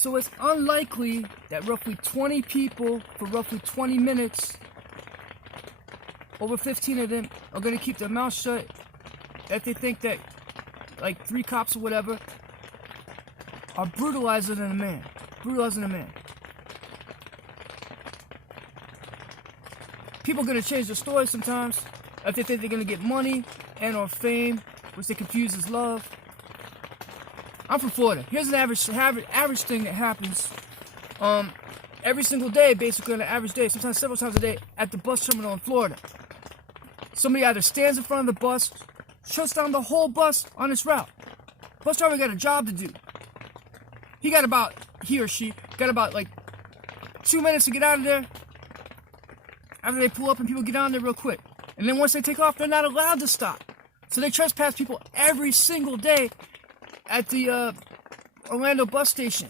So it's unlikely that roughly 20 people for roughly 20 minutes, over 15 of them are going to keep their mouth shut if they think that like 3 cops or whatever are brutalizing a man. People are going to change their story sometimes if they think they're going to get money and or fame, which they confuse as love. I'm from Florida. Here's an average thing that happens every single day, basically on an average day, sometimes several times a day, at the bus terminal in Florida. Somebody either stands in front of the bus, shuts down the whole bus on its route. Bus driver got a job to do. He or she got about like 2 minutes to get out of there after they pull up and people get on there real quick. And then once they take off, they're not allowed to stop. So they trespass people every single day at the Orlando bus station.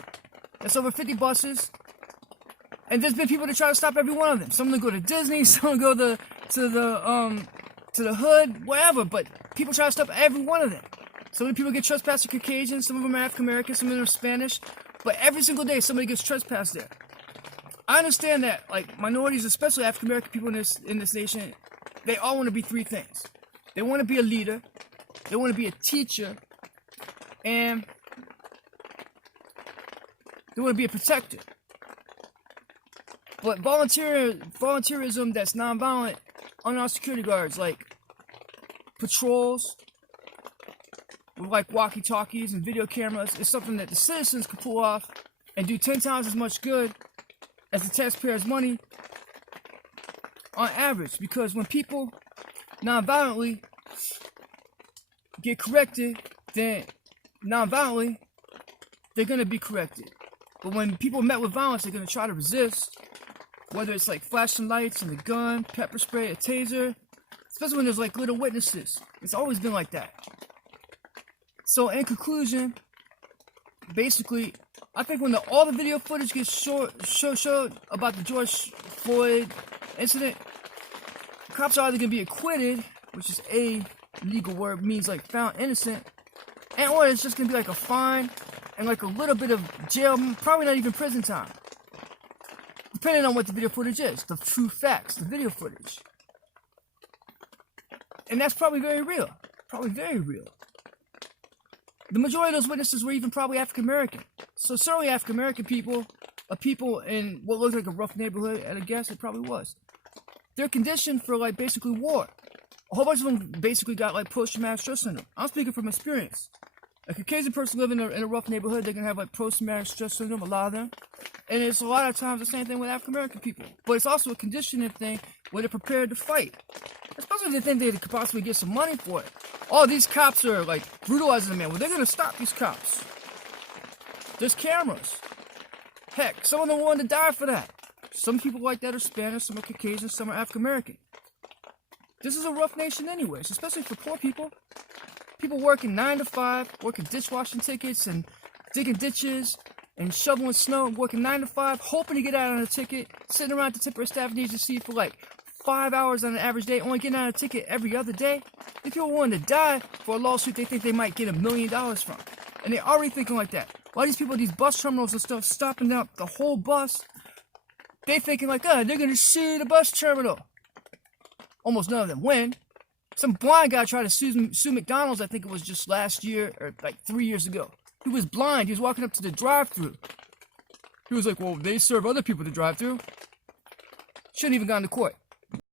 That's over 50 buses. And there's been people that try to stop every one of them. Some of them go to Disney, some go to the hood, wherever. But people try to stop every one of them. Some of the people get trespassed are Caucasian, some of them are African American, some of them are Spanish. But every single day somebody gets trespassed there. I understand that like minorities, especially African American people in this nation, they all want to be 3 things. They want to be a leader, they want to be a teacher, and they want to be a protector. But volunteerism that's nonviolent, unarmed security guards, like patrols with like walkie-talkies and video cameras, is something that the citizens can pull off and do 10 times as much good as the taxpayers' money on average. Because when people nonviolently get corrected, then nonviolently they're going to be corrected. But when people met with violence, they're going to try to resist, whether it's like flashing lights and a gun, pepper spray, a taser, especially when there's like little witnesses. It's always been like that. So in conclusion, basically, I think when all the video footage gets showed about the George Floyd incident, cops are either going to be acquitted, which is a legal word, means like found innocent, and or it's just going to be like a fine and like a little bit of jail, probably not even prison time, depending on what the video footage is, the true facts, the video footage. And that's probably very real. The majority of those witnesses were even probably African American. So certainly African American people are people in what looks like a rough neighborhood, and I guess it probably was. They're conditioned for like basically war. A whole bunch of them basically got like post-traumatic stress syndrome. I'm speaking from experience. A Caucasian person living in a rough neighborhood, they can have like post-traumatic stress syndrome, a lot of them. And it's a lot of times the same thing with African American people. But it's also a conditioning thing where they're prepared to fight. Especially if they think they could possibly get some money for it. Oh, these cops are like brutalizing the man. Well, they're going to stop these cops. There's cameras. Heck, some of them wanted to die for that. Some people like that are Spanish, some are Caucasian, some are African American. This is a rough nation anyways, especially for poor people. People working 9 to 5, working dishwashing tickets and digging ditches and shoveling snow, working 9 to 5, hoping to get out on a ticket, sitting around at the temporary staff agency for like 5 hours on an average day, only getting out a ticket every other day. These people willing to die for a lawsuit they think they might get $1 million from. And they're already thinking like that. Why these people at these bus terminals and stuff stopping up the whole bus, they thinking like, they're going to sue the bus terminal. Almost none of them win. Some blind guy tried to sue McDonald's, I think it was just last year or like 3 years ago. He was blind. He was walking up to the drive-thru. He was like, well, they serve other people to drive-thru. Shouldn't even gone to court.